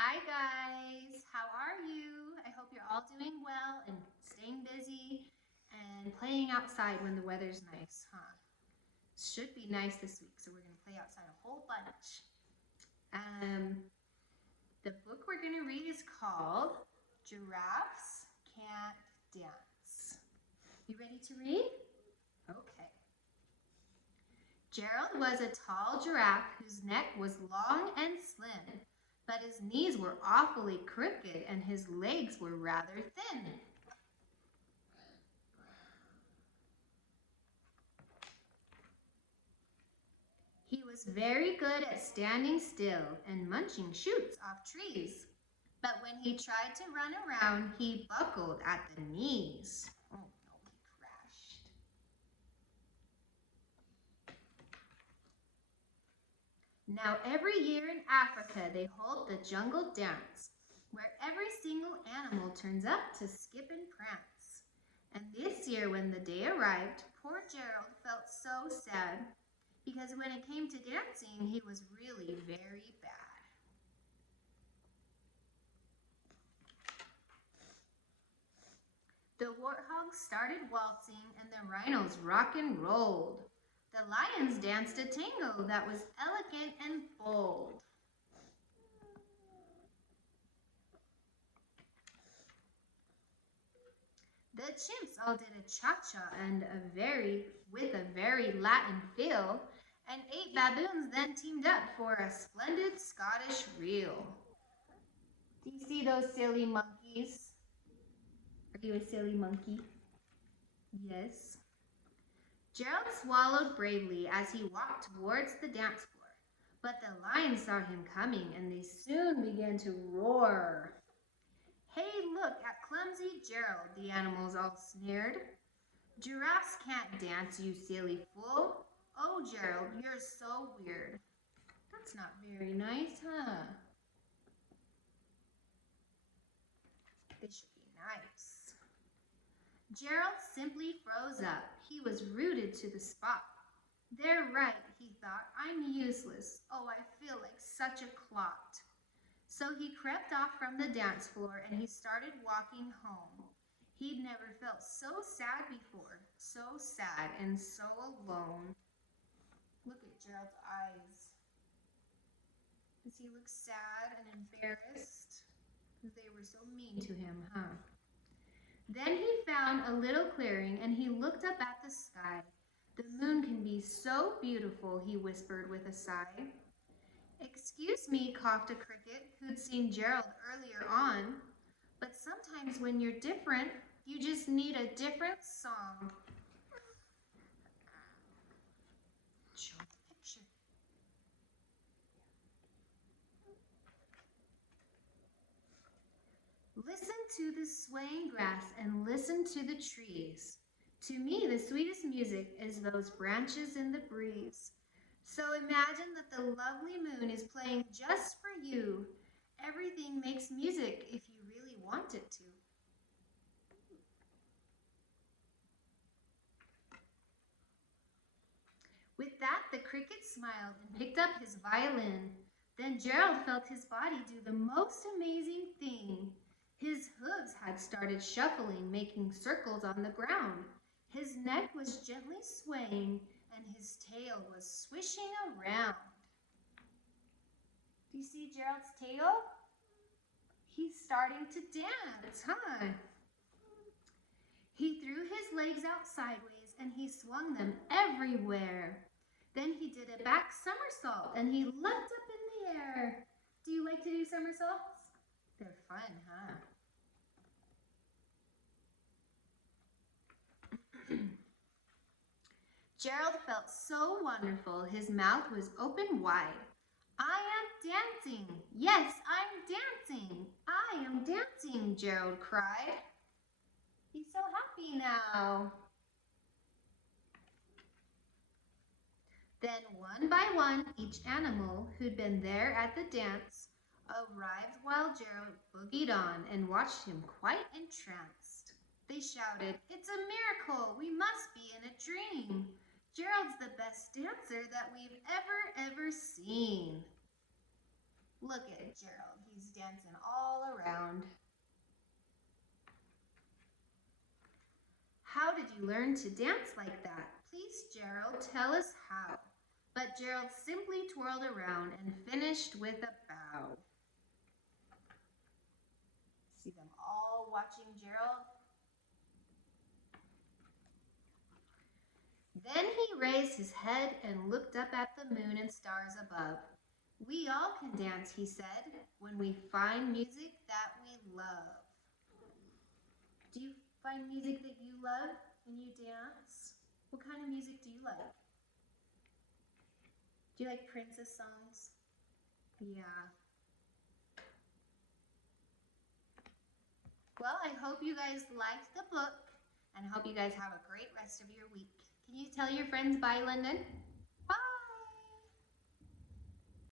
Hi guys, how are you? I hope you're all doing well and staying busy and playing outside when the weather's nice, huh? Should be nice this week, so we're going to play outside a whole bunch. The book we're going to read is called Giraffes Can't Dance. You ready to read? Okay. Gerald was a tall giraffe whose neck was long and slim, but his knees were awfully crooked and his legs were rather thin. He was very good at standing still and munching shoots off trees, but when he tried to run around, he buckled at the knees. Oh no, he crashed. Now every year in Africa they hold the jungle dance, where every single animal turns up to skip and prance. And this year when the day arrived, poor Gerald felt so sad, because when it came to dancing, he was really very bad. The warthogs started waltzing and the rhinos rock and rolled. The lions danced a tango that was elegant and bold. The chimps all did a cha-cha and with a very Latin feel, and 8 baboons then teamed up for a splendid Scottish reel. Do you see those silly monkeys? Are you a silly monkey? Yes. Gerald swallowed bravely as he walked towards the dance floor, but the lions saw him coming and they soon began to roar. Hey, look at clumsy Gerald, the animals all sneered. Giraffes can't dance, you silly fool. Oh, Gerald, you're so weird. That's not very nice, huh? They should be nice. Gerald simply froze up. He was rooted to the spot. They're right, he thought. I'm useless. Oh, I feel like such a clot. So he crept off from the dance floor and he started walking home. He'd never felt so sad before, so sad and so alone. Look at Gerald's eyes. Does he look sad and embarrassed? Because they were so mean to him, huh? Then he found a little clearing and he looked up at the sky. The moon can be so beautiful, he whispered with a sigh. Excuse me, coughed a cricket who'd seen Gerald earlier on, but sometimes when you're different, you just need a different song. Show the picture. Listen to the swaying grass and listen to the trees. To me, the sweetest music is those branches in the breeze. So imagine that the lovely moon is playing just for you. Everything makes music if you really want it to. With that, the cricket smiled and picked up his violin. Then Gerald felt his body do the most amazing thing. His hooves had started shuffling, making circles on the ground. His neck was gently swaying, and his tail was swishing around. Do you see Gerald's tail? He's starting to dance, huh? He threw his legs out sideways and he swung them everywhere. Then he did a back somersault and he leapt up in the air. Do you like to do somersaults? They're fun, huh? Gerald felt so wonderful, his mouth was open wide. I am dancing. Yes, I'm dancing. I am dancing, Gerald cried. He's so happy now. Then one by one, each animal who'd been there at the dance arrived while Gerald boogied on and watched him quite entranced. They shouted, "It's a miracle! We must be in a dream! Gerald's the best dancer that we've ever seen." Look at Gerald. He's dancing all around. How did you learn to dance like that? Please, Gerald, tell us how. But Gerald simply twirled around and finished with a bow. See them all watching Gerald. Then he raised his head and looked up at the moon and stars above. We all can dance, he said, when we find music that we love. Do you find music that you love when you dance? What kind of music do you like? Do you like princess songs? Yeah. Well, I hope you guys liked the book and I hope you guys have a great rest of your week. Can you tell your friends bye, London?